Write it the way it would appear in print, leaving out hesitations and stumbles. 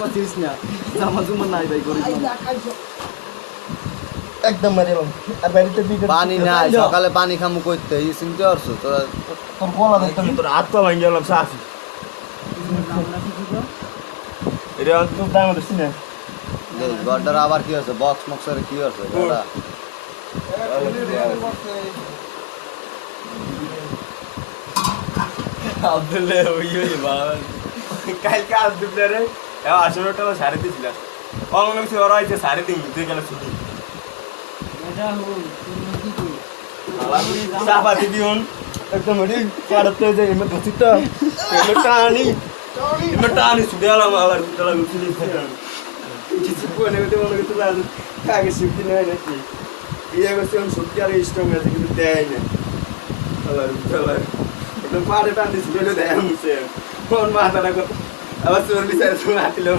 পাচ্ছিস না জামা জুমা নাই ভাই গরিব একদম মারিলাম আর বাড়িতে দিকে পানি নাই সকালে পানি খামু কইতে এই চিনতে পারছো তোরা তোর গলা দেখতে তোর হাত পা ভাঙে গেলাম সাফি এটা তো দাম দিছি না গড্ডার আবার কি হচ্ছে বক্স মক্সরে কি হচ্ছে গড্ডা আব্দুল্লাহ ওই বাবা কালকে আব্দুল্লাহ রে 18 টাকা সাড়ে দিছিলাম অঙ্গ কিছু ওরা আইছে সাড়ে দিন দিতে গেল ছুটি এটা হল তুমি কি সাফা দিদিন একদম রেডি পাড়তে যে এমে দছিটা এমে টানি ছুটে আলাম আবার তোলা গুছিলি কিছু কোনে মতে মনে করতে লাগে কাকে শিখতে নাই নাকি বিয়ে করতে আমি সত্যি আর স্ট্রং আছে কিন্তু দেয় না আবার একদম পাড়ে টানি ছুটে দেয় আমি সে কোন মাথাটা আবার চল্লিশ আর তুমি হাতিল